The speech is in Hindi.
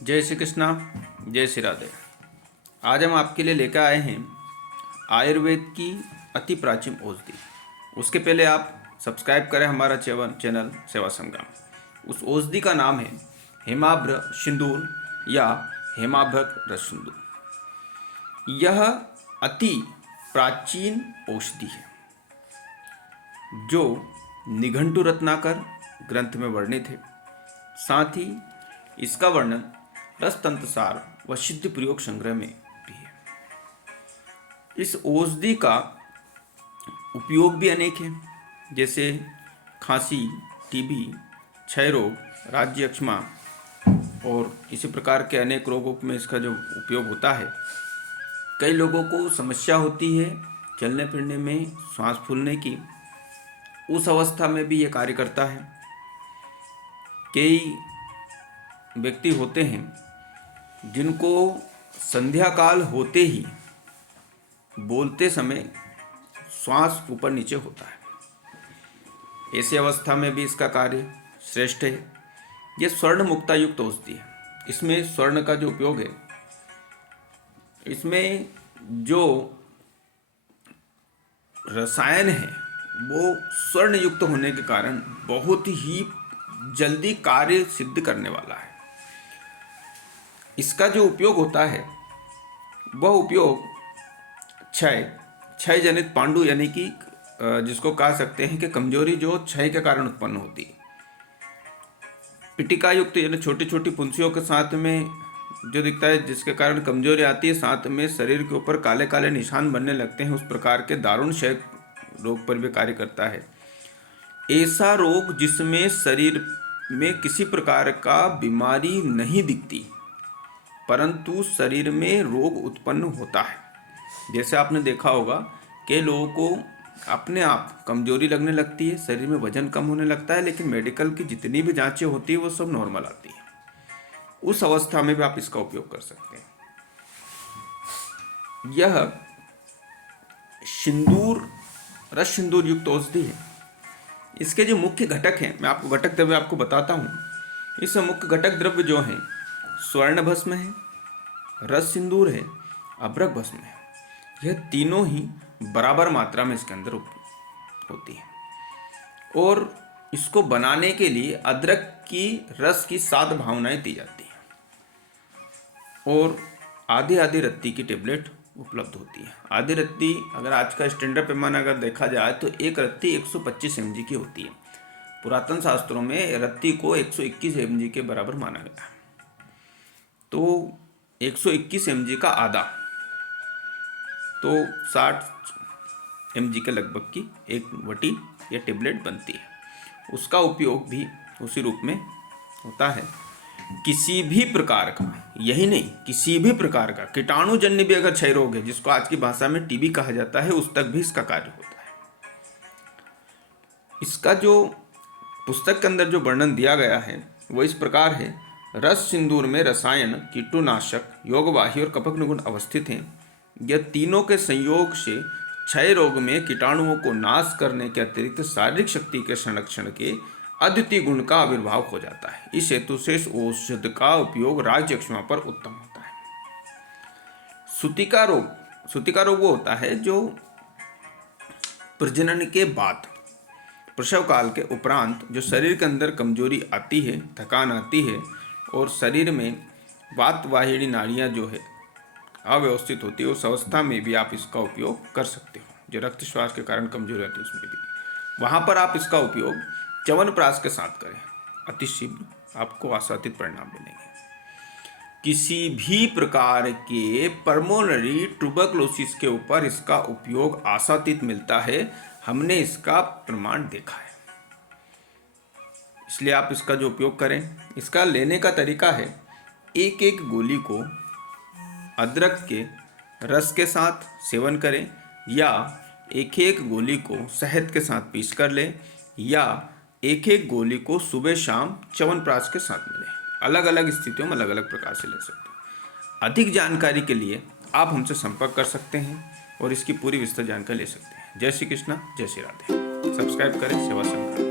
जय श्री कृष्णा, जय श्री राधे। आज हम आपके लिए लेकर आए हैं आयुर्वेद की अति प्राचीन औषधि। उसके पहले आप सब्सक्राइब करें हमारा चैनल सेवा संग्राम। उस औषधि का नाम है हेमाभ्र सिंदूर या हेमाभ्रक रस सिंदूर। यह अति प्राचीन औषधि है जो निघंटु रत्नाकर ग्रंथ में वर्णित है। साथ ही इसका वर्णन रसतंत्र सार व सिद्ध प्रयोग संग्रह में भी है। इस औषधि का उपयोग भी अनेक है, जैसे खांसी, टीबी, क्षय रोग, राज्य अक्षमा और इसी प्रकार के अनेक रोगों में इसका जो उपयोग होता है। कई लोगों को समस्या होती है चलने फिरने में, सांस फूलने की, उस अवस्था में भी ये कार्य करता है। कई व्यक्ति होते हैं जिनको संध्या काल होते ही बोलते समय श्वास ऊपर नीचे होता है। ऐसी अवस्था में भी इसका कार्य श्रेष्ठ है। यह स्वर्ण मुक्ता युक्त औषधि है। इसमें स्वर्ण का जो उपयोग है, इसमें जो रसायन है वो स्वर्ण युक्त होने के कारण बहुत ही जल्दी कार्य सिद्ध करने वाला है। इसका जो उपयोग होता है वह उपयोग क्षय जनित पांडु यानी कि जिसको कह सकते हैं कि कमजोरी जो क्षय के कारण उत्पन्न होती है, पिटिका युक्त यानी छोटी छोटी पुंसियों के साथ में जो दिखता है जिसके कारण कमजोरी आती है, साथ में शरीर के ऊपर काले काले निशान बनने लगते हैं, उस प्रकार के दारुण क्षय रोग पर भी कार्य करता है। ऐसा रोग जिसमें शरीर में किसी प्रकार का बीमारी नहीं दिखती परंतु शरीर में रोग उत्पन्न होता है। जैसे आपने देखा होगा कि लोगों को अपने आप कमजोरी लगने लगती है, शरीर में वजन कम होने लगता है, लेकिन मेडिकल की जितनी भी जांचें होती है वो सब नॉर्मल आती है। उस अवस्था में भी आप इसका उपयोग कर सकते हैं। यह सिंदूर रस सिंदूर युक्त औषधि है। इसके जो मुख्य घटक हैं, मैं आपको घटक द्रव्य आपको बताता हूँ। इस मुख्य घटक द्रव्य जो हैं, स्वर्ण भस्म है, रस सिंदूर है, अभ्रक भस्म है। यह तीनों ही बराबर मात्रा में इसके अंदर होती है और इसको बनाने के लिए अदरक की रस की 7 भावनाएं दी जाती हैं और आधी आधी रत्ती की टेबलेट उपलब्ध होती है। आधी रत्ती अगर आज का स्टैंडर्ड पैमाना अगर देखा जाए तो एक रत्ती 125 mg की होती है। पुरातन शास्त्रों में रत्ती को 121 mg के बराबर माना गया है। तो 121 mg का आधा तो 60 mg के लगभग की एक वटी या टेबलेट बनती है। उसका उपयोग भी उसी रूप में होता है। किसी भी प्रकार का, यही नहीं किसी भी प्रकार का कीटाणुजन्य भी अगर क्षय रोग है, जिसको आज की भाषा में टीबी कहा जाता है, उस तक भी इसका कार्य होता है। इसका जो पुस्तक के अंदर जो वर्णन दिया गया है वो इस प्रकार है। रस सिंदूर में रसायन, कीटनाशक, योगवाही और कफक गुण अवस्थित हैं। यह तीनों के संयोग से क्षय रोग में कीटाणुओं को नाश करने के अतिरिक्त शारीरिक शक्ति के संरक्षण के अद्वितीय गुण का आविर्भाव हो जाता है। इस हेतु से इस औषधि का उपयोग राज्य अक्षमा पर उत्तम होता है। सूतिका रोग वो होता है जो प्रजनन के बाद, प्रसव काल के उपरांत जो शरीर के अंदर कमजोरी आती है, थकान आती है और शरीर में वात वाहिनी नाड़ियाँ जो है अव्यवस्थित होती है, उस अवस्था में भी आप इसका उपयोग कर सकते हो। जो रक्त श्वास के कारण कमजोरी आती है उसमें भी, वहाँ पर आप इसका उपयोग च्यवनप्राश के साथ करें, अति शीघ्र आपको आशातीत परिणाम मिलेंगे। किसी भी प्रकार के पल्मोनरी ट्यूबरकुलोसिस के ऊपर इसका उपयोग आशातीत मिलता है। हमने इसका प्रमाण देखा है, इसलिए आप इसका जो उपयोग करें। इसका लेने का तरीका है, एक एक गोली को अदरक के रस के साथ सेवन करें या एक एक गोली को शहद के साथ पीस कर लें या एक एक गोली को सुबह शाम च्यवनप्राश के साथ मिलें। अलग अलग स्थितियों में अलग अलग प्रकार से ले सकते हैं। अधिक जानकारी के लिए आप हमसे संपर्क कर सकते हैं और इसकी पूरी विस्तृत जानकारी ले सकते हैं। जय श्री कृष्णा, जय श्री राधे। सब्सक्राइब करें सेवा संग्राम।